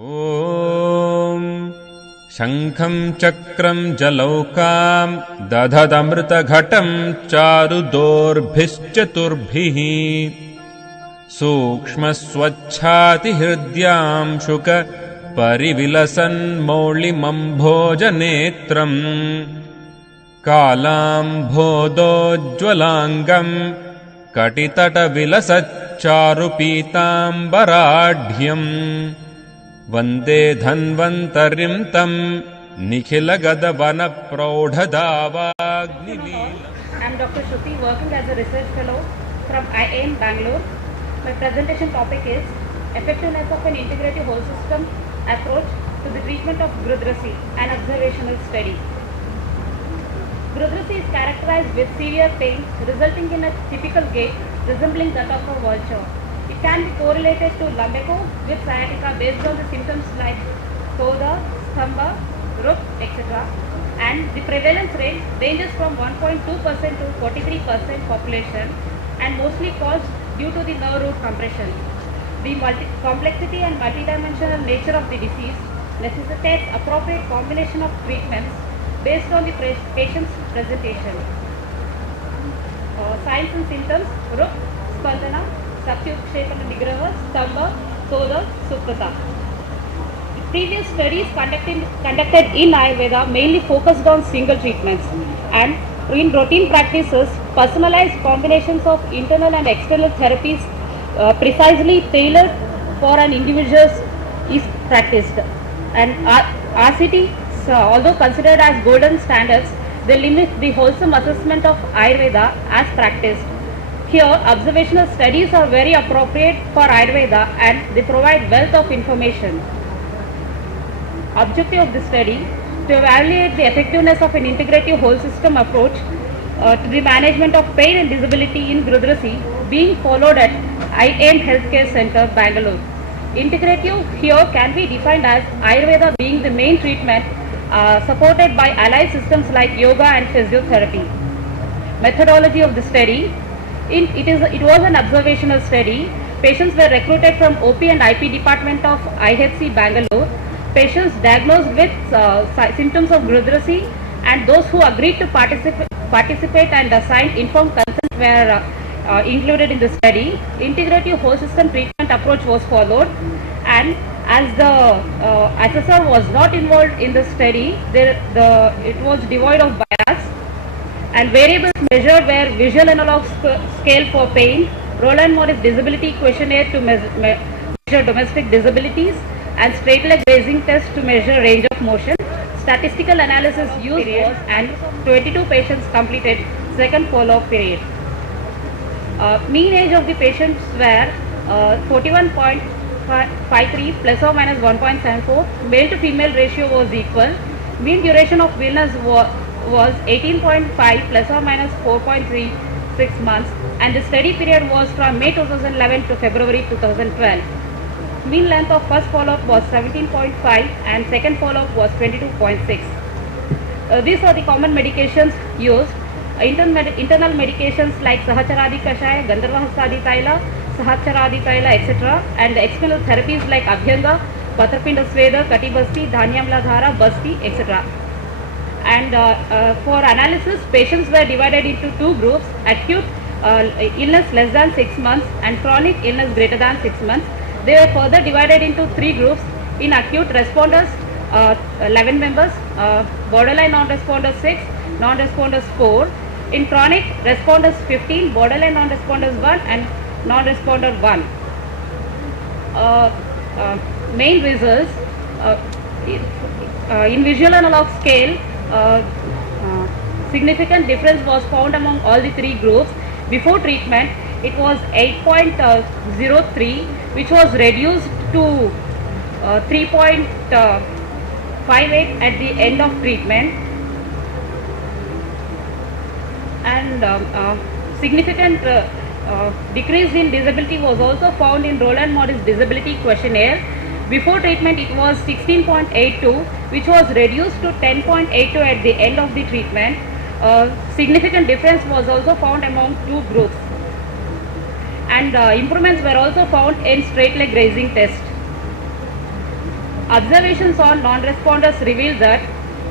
ॐ शङ्खं चक्रं जलौकां दधदमृतघटं चारुदोर्भिश्चतुर्भिः सूक्ष्मस्वच्छातिहृद्यां शुक परिविलसन्मौलिमम्भोजनेत्रम् कालाम्भोदोज्ज्वलाङ्गं कटितटविलसच्चारुपीताम्बराढ्यम् वन्दे धन्वन्तरिं तं निखिलगदवनप्रौढदावाग्निवीलम्. I am Dr. Shruti, working as a research fellow from IIM Bangalore. My presentation topic is effectiveness of an integrative whole system approach to the treatment of Grudrasi, an observational study. Grudrasi is characterized with severe pain resulting in a typical gait resembling that of a vulture. It can be correlated to lumbago with sciatica based on the symptoms like Koda, Stamba, Rup, etc. And the prevalence rate ranges from 1.2% to 43% population and mostly caused due to the nerve root compression. The complexity and multidimensional nature of the disease necessitates appropriate combination of treatments based on the patient's presentation. Signs and symptoms: Rup, Spandana, Satyukshepana Nigraha, Stamba, Koda, Suprata. Previous studies conducted in Ayurveda mainly focused on single treatments, and in routine practices, personalized combinations of internal and external therapies precisely tailored for an individual is practiced. And RCTs, although considered as golden standards, they limit the wholesome assessment of Ayurveda as practiced. Here, observational studies are very appropriate for Ayurveda and they provide wealth of information. Objective of the study: to evaluate the effectiveness of an integrative whole system approach to the management of pain and disability in Grudrasi being followed at IIM Healthcare Center, Bangalore. Integrative here can be defined as Ayurveda being the main treatment supported by allied systems like yoga and physiotherapy. Methodology of the study: it was an observational study. Patients were recruited from OP and IP department of IHC Bangalore. Patients diagnosed with symptoms of Grudrasi and those who agreed to participate and signed informed consent were included in the study. Integrative whole system treatment approach was followed, and as the assessor was not involved in the study, it was devoid of bias, and variables measured were visual analog scale for pain, Roland-Morris disability questionnaire to measure domestic disabilities, and straight leg raising test to measure range of motion. Statistical analysis used was, and 22 patients completed second follow-up period. Mean age of the patients were 41.53 plus or minus 1.74. Male to female ratio was equal. Mean duration of illness was 18.5 plus or minus 4.36 months, and the study period was from May 2011 to February 2012. Mean length of first follow-up was 17.5 and second follow-up was 22.6. These are the common medications used. Internal medications like Sahacharadi Kashaya, Gandharvahastadi Taila, Sahacharadi Taila, etc. and external therapies like Abhyanga, Patrapinda Sweda, Katibasti, Dhanyamla Dhara, Basti, etc. And for analysis, patients were divided into two groups: acute illness less than 6 months and chronic illness greater than 6 months. They were further divided into three groups: in acute responders 11 members, borderline non-responders 6, non-responders 4, in chronic responders 15, borderline non-responders 1 and non-responder 1. Main results: in visual analog scale, significant difference was found among all the three groups. Before treatment, it was 8.03, which was reduced to 3.58 at the end of treatment, and significant decrease in disability was also found in Roland-Morris disability questionnaire. Before treatment, it was 16.82, which was reduced to 10.82 at the end of the treatment. Significant difference was also found among two groups, and improvements were also found in straight leg raising test. Observations on non-responders reveal that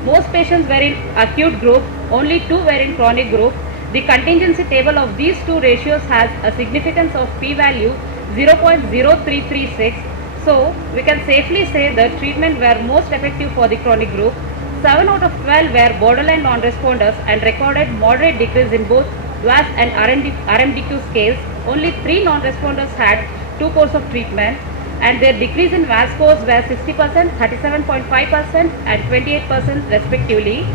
most patients were in acute group, only 2 were in chronic group. The contingency table of these two ratios has a significance of p-value 0.0336. So, we can safely say that treatment were most effective for the chronic group. 7 out of 12 were borderline non-responders and recorded moderate decrease in both DWAS and RMDQ scales. Only 3 non-responders had 2 courses of treatment, and their decrease in VAS scores were 60%, 37.5% and 28% respectively.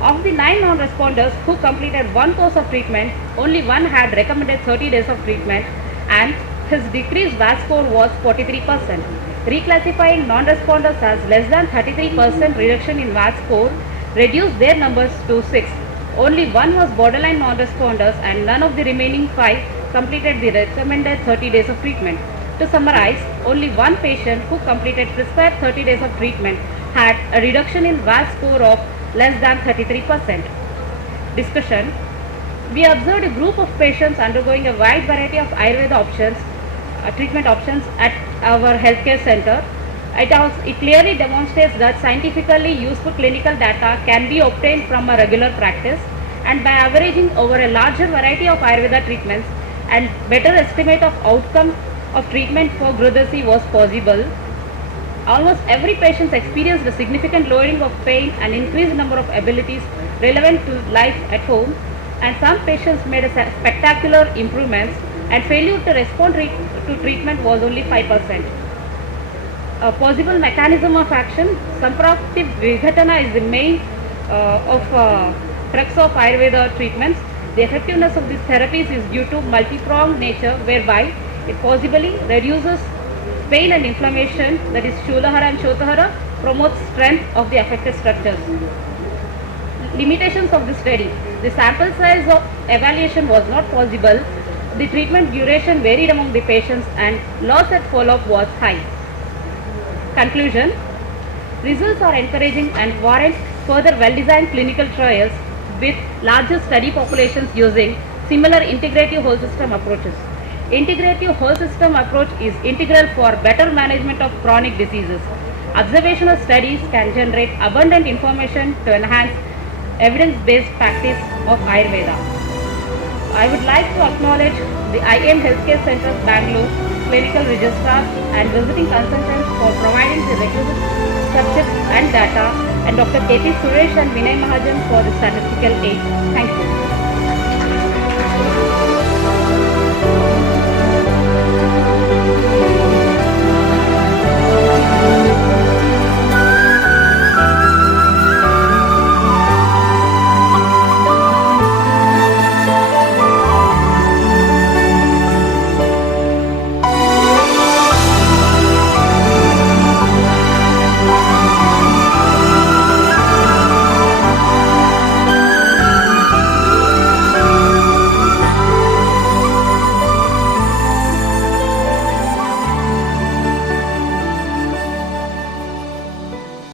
Of the 9 non-responders who completed 1 course of treatment, only 1 had recommended 30 days of treatment, and his decreased VAS score was 43%. Reclassifying non-responders as less than 33% reduction in VAS score reduced their numbers to 6. Only 1 was borderline non-responders and none of the remaining 5 completed the recommended 30 days of treatment. To summarize, only 1 patient who completed prescribed 30 days of treatment had a reduction in VAS score of less than 33%. Discussion. We observed a group of patients undergoing a wide variety of Ayurveda options, treatment options at our healthcare center. It clearly demonstrates that scientifically useful clinical data can be obtained from a regular practice, and by averaging over a larger variety of Ayurveda treatments and better estimate of outcome of treatment for Grudasi was possible. Almost every patient experienced a significant lowering of pain and increased number of abilities relevant to life at home, and some patients made a spectacular improvements, and failure to respond to treatment was only 5%. A possible mechanism of action, Samprakti Vighatana is the main crux of Ayurveda treatments. The effectiveness of these therapies is due to multi-pronged nature, whereby it possibly reduces pain and inflammation, that is Shulahara and Shotahara, promotes strength of the affected structures. Limitations of the study. The sample size of evaluation was not possible. The treatment duration varied among the patients and loss at follow-up was high. Conclusion. Results are encouraging and warrant further well-designed clinical trials with larger study populations using similar integrative whole system approaches. Integrative whole system approach is integral for better management of chronic diseases. Observational studies can generate abundant information to enhance evidence-based practice of Ayurveda. I would like to acknowledge the IAM Healthcare Centre, Bangalore, clinical registrars and visiting consultants for providing the requisite subjects and data, and Dr. K.P. Suresh and Vinay Mahajan for the statistical aid. Thank you.